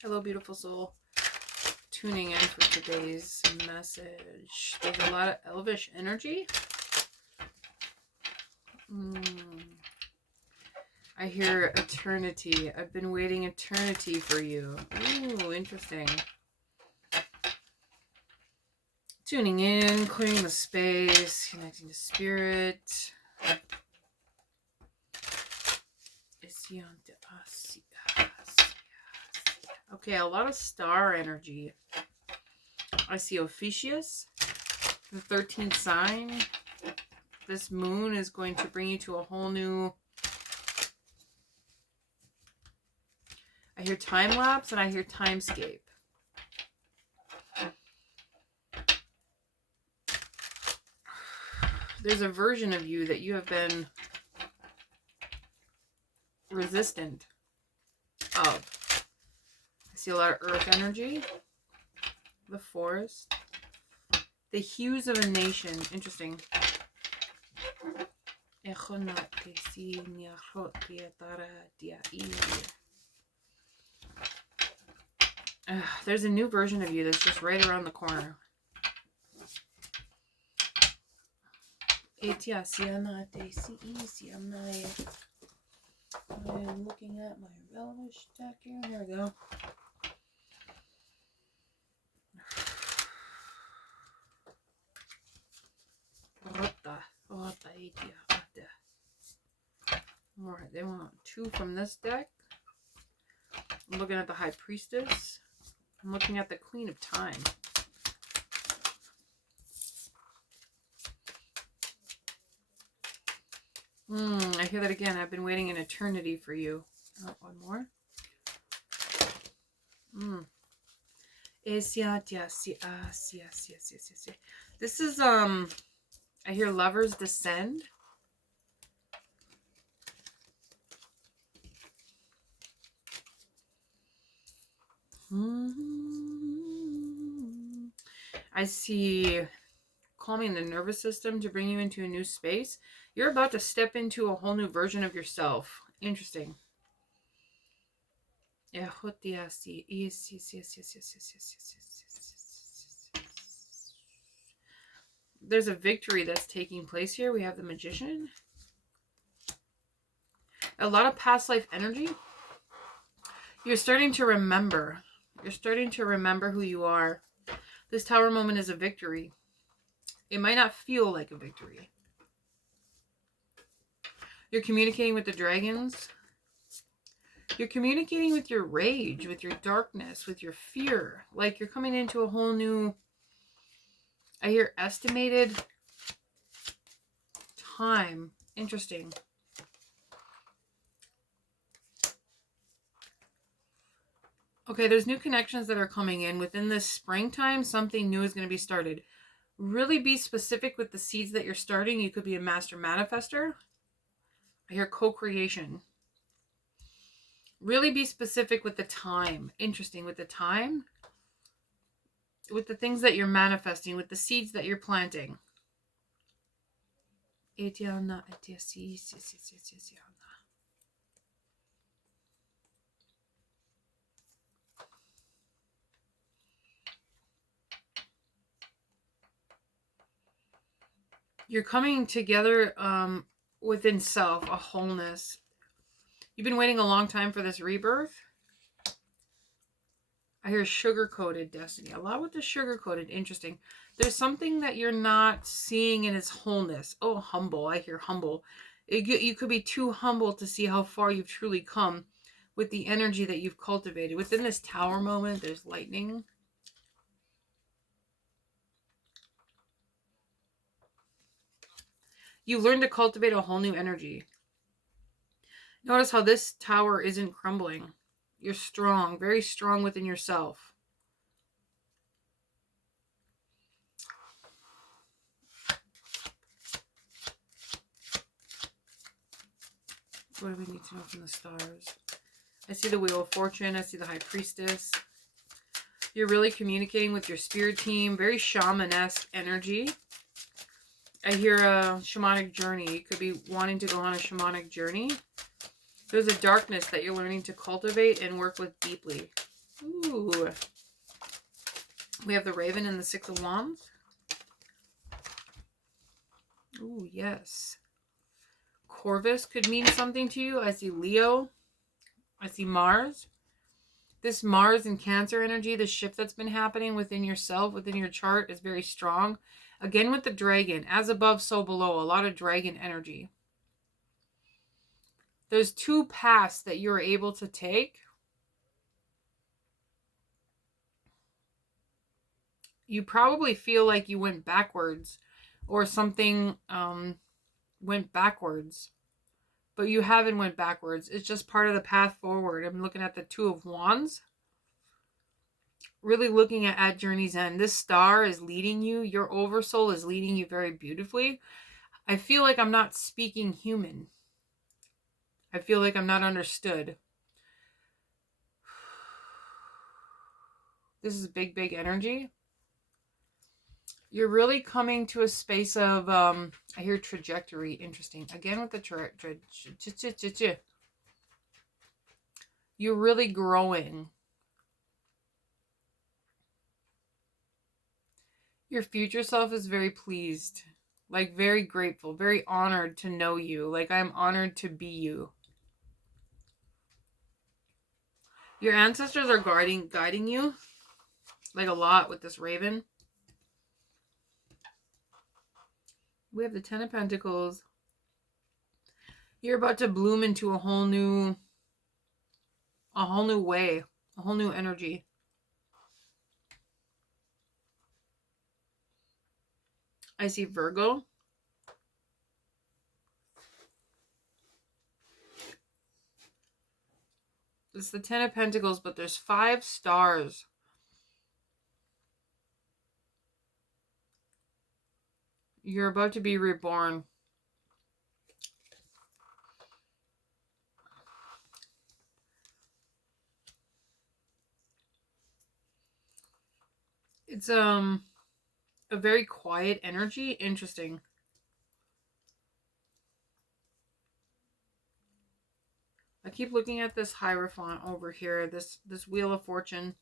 Hello, beautiful soul. Tuning in for today's message. There's a lot of elvish energy. I hear eternity. I've been waiting eternity for you. Ooh, interesting. Tuning in, clearing the space, connecting to spirit. Okay, a lot of star energy. I see Ophiuchus, the 13th sign. This moon is going to bring you to a whole new... I hear time lapse and I hear timescape. There's a version of you that you have been resistant of. I see a lot of earth energy. The forest. The hues of a nation. Interesting. There's a new version of you that's just right around the corner. I'm looking at my relish deck here. There we go. Alright, they want 2 from this deck. I'm looking at the High Priestess. I'm looking at the Queen of Time. I hear that again. I've been waiting an eternity for you. Oh, one more. Yes. This is, I hear lovers descend. I see calming the nervous system to bring you into a new space. You're about to step into a whole new version of yourself. Interesting. Yes. There's a victory that's taking place here. We have the Magician. A lot of past life energy. You're starting to remember. You're starting to remember who you are. This tower moment is a victory. It might not feel like a victory. You're communicating with the dragons. You're communicating with your rage, with your darkness, with your fear. Like you're coming into a whole new... I hear estimated time. Interesting. Okay, there's new connections that are coming in. Within this springtime, something new is going to be started. Really be specific with the seeds that you're starting. You could be a master manifester. I hear co-creation. Really be specific with the time. Interesting. With the time. With the things that you're manifesting. With the seeds that you're planting. You're coming together within self, a wholeness. You've been waiting a long time for this rebirth. I hear sugar-coated destiny. A lot with the sugar-coated. Interesting. There's something that you're not seeing in its wholeness. Oh, humble. I hear humble. You could be too humble to see how far you've truly come with the energy that you've cultivated. Within this tower moment, there's lightning. You learn to cultivate a whole new energy. Notice how this tower isn't crumbling. You're strong, very strong within yourself. What do we need to know from the stars? I see the Wheel of Fortune. I see the High Priestess. You're really communicating with your spirit team. Very shamanesque energy. I hear a shamanic journey. You could be wanting to go on a shamanic journey. There's a darkness that you're learning to cultivate and work with deeply. Ooh. We have the Raven and the Six of Wands. Ooh, yes. Corvus could mean something to you. I see Leo. I see Mars. This Mars and Cancer energy, the shift that's been happening within yourself, within your chart, is very strong. Again with the dragon, as above, so below. A lot of dragon energy. There's two paths that you're able to take. You probably feel like you went backwards or something went backwards. But you haven't went backwards. It's just part of the path forward. I'm looking at the Two of Wands. Really looking at Journey's End. This star is leading you. Your oversoul is leading you very beautifully. I feel like I'm not speaking human. I feel like I'm not understood. This is big, big energy. You're really coming to a space of, I hear trajectory. Interesting. Again with the you're really growing. Your future self is very pleased. Like very grateful, very honored to know you. Like I'm honored to be you. Your ancestors are guiding you. Like a lot with this Raven. We have the Ten of Pentacles. You're about to bloom into a whole new way, a whole new energy. I see Virgo. It's the Ten of Pentacles, but there's 5 stars. You're about to be reborn. It's a very quiet energy. Interesting. I keep looking at this Hierophant over here, this Wheel of Fortune.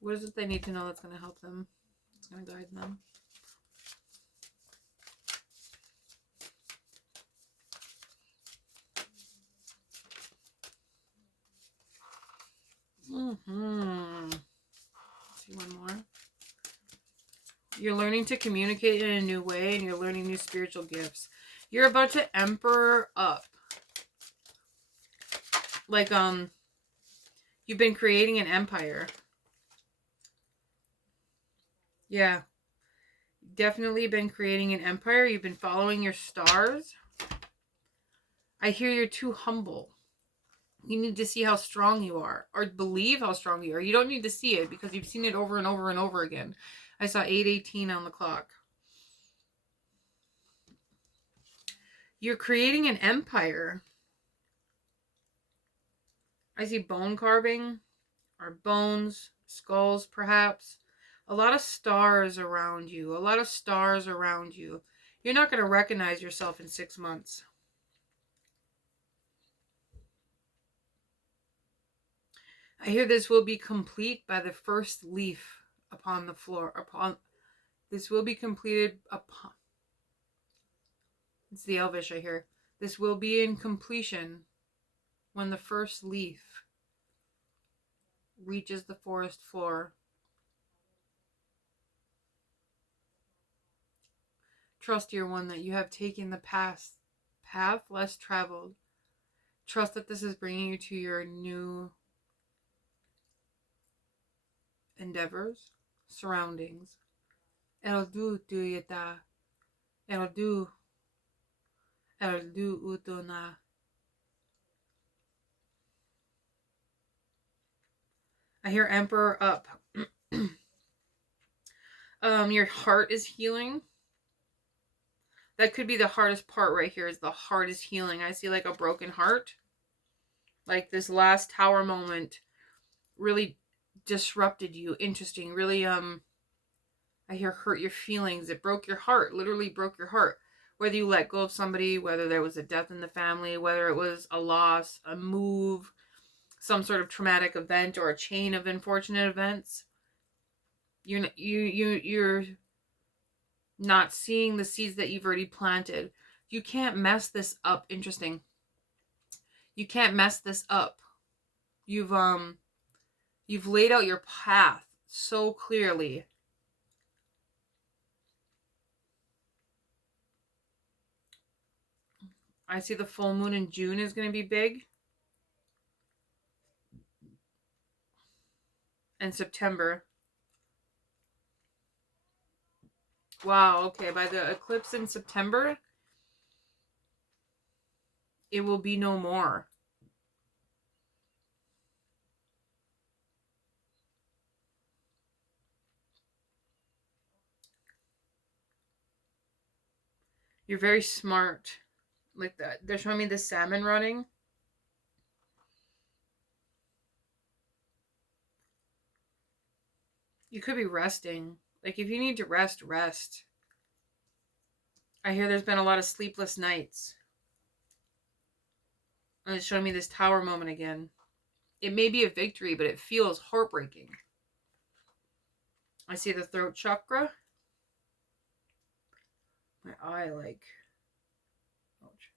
What is it they need to know that's going to help them? It's going to guide them. Let's see one more. You're learning to communicate in a new way, and you're learning new spiritual gifts. You're about to emperor up. Like, you've been creating an empire. Yeah. Definitely been creating an empire. You've been following your stars. I hear you're too humble. You need to see how strong you are, or believe how strong you are. You don't need to see it because you've seen it over and over and over again. I saw 8:18 on the clock. You're creating an empire. I see bone carving, or bones, skulls perhaps. A lot of stars around you. A lot of stars around you. You're not going to recognize yourself in 6 months. I hear this will be complete by the first leaf upon the floor. This will be completed upon... It's the Elvish I hear. This will be in completion when the first leaf reaches the forest floor. Trust, dear one, that you have taken the path less traveled. Trust that this is bringing you to your new endeavors, surroundings. Eldu tuyeta. Eldu utona. I hear Emperor up. Your heart is healing. That could be the hardest part right here, is the heart is healing. I see like a broken heart. Like this last tower moment really disrupted you. Interesting. Really, I hear hurt your feelings. It broke your heart. Literally broke your heart. Whether you let go of somebody, whether there was a death in the family, whether it was a loss, a move, some sort of traumatic event or a chain of unfortunate events. You're not seeing the seeds that you've already planted. You can't mess this up. Interesting. You can't mess this up. You've laid out your path so clearly. I see the full moon in June is going to be big. And September. Wow, okay. By the eclipse in September, it will be no more. You're very smart. Like that. They're showing me the salmon running. You could be resting. Like, if you need to rest, rest. I hear there's been a lot of sleepless nights. And it's showing me this tower moment again. It may be a victory, but it feels heartbreaking. I see the throat chakra. My eye, like... ouch.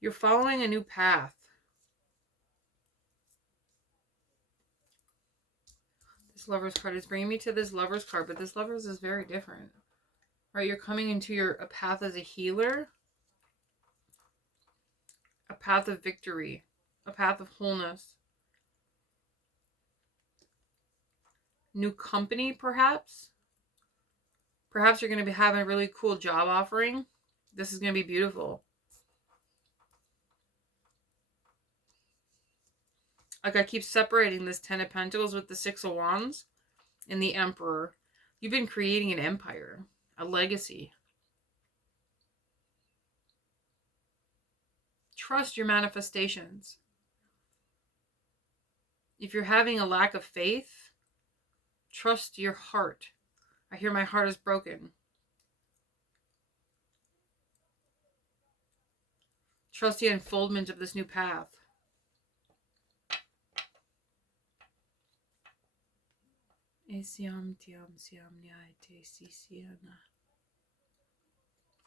You're following a new path. This Lover's card is bringing me to this Lover's card, but this Lover's is very different. Right, you're coming into a path as a healer. A path of victory. A path of wholeness. New company, perhaps? Perhaps you're going to be having a really cool job offering. This is going to be beautiful. Like, I keep separating this Ten of Pentacles with the Six of Wands and the Emperor. You've been creating an empire, a legacy. Trust your manifestations. If you're having a lack of faith, trust your heart. I hear my heart is broken. Trust the unfoldment of this new path.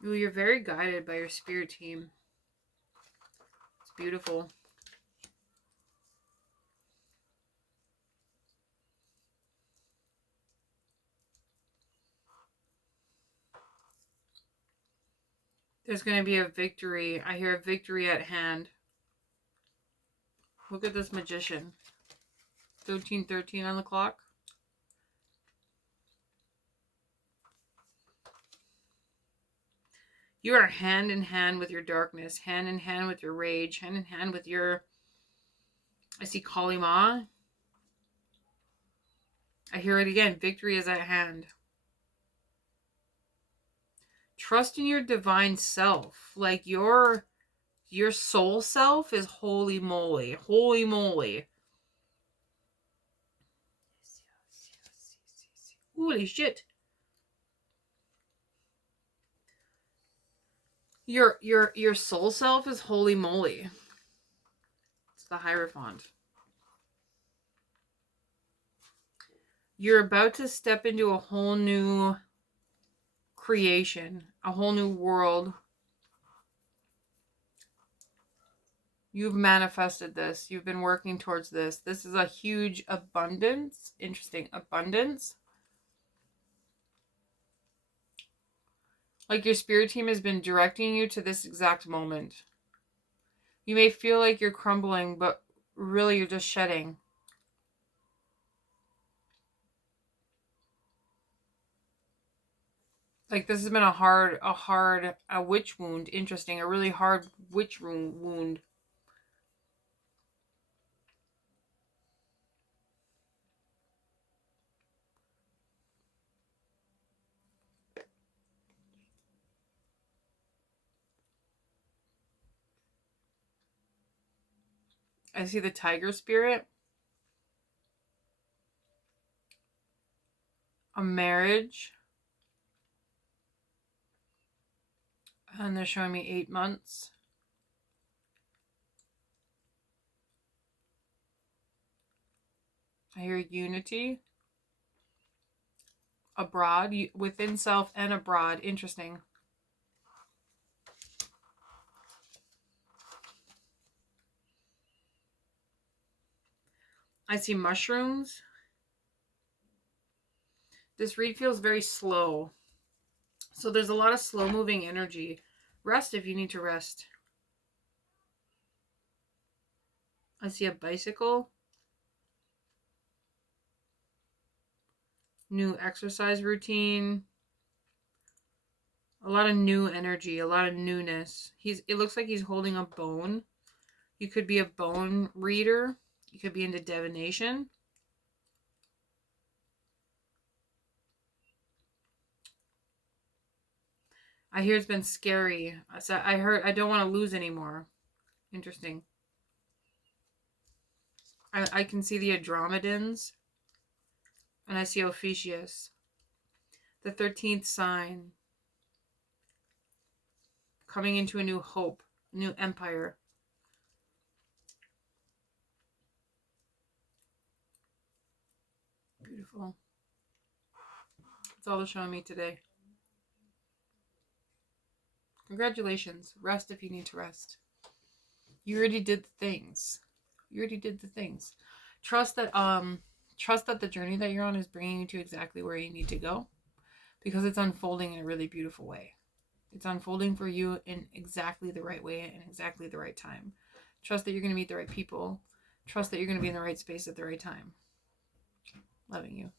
Ooh, you're very guided by your spirit team. It's beautiful. There's going to be a victory. I hear a victory at hand. Look at this Magician. 13:13 on the clock. You are hand in hand with your darkness, hand in hand with your rage, hand in hand with your... I see Kali Ma. I hear it again. Victory is at hand. Trust in your divine self. Like, your soul self is holy moly. Holy moly. Holy shit. Your soul self is holy moly. It's the Hierophant. You're about to step into a whole new creation, a whole new world. You've manifested this. You've been working towards this. This is a huge abundance. Interesting. Abundance. Like, your spirit team has been directing you to this exact moment. You may feel like you're crumbling, but really you're just shedding. Like, this has been a witch wound. Interesting. A really hard witch wound. I see the tiger spirit. a marriage. And they're showing me 8 months. I hear unity. Abroad, within self and abroad. Interesting. I see mushrooms. This read feels very slow. So there's a lot of slow moving energy. Rest if you need to rest. I see a bicycle. New exercise routine. A lot of new energy, a lot of newness. It looks like he's holding a bone. You could be a bone reader. You could be into divination. I hear it's been scary. I heard I don't want to lose anymore. Interesting. I can see the Andromedans. And I see Ophiuchus. The 13th sign. Coming into a new hope. A new empire. Beautiful. That's all they're showing me today. Congratulations. Rest if you need to rest. You already did the things. You already did the things. Trust that the journey that you're on is bringing you to exactly where you need to go, because it's unfolding in a really beautiful way. It's unfolding for you in exactly the right way and exactly the right time. Trust that you're going to meet the right people. Trust that you're going to be in the right space at the right time. Loving you.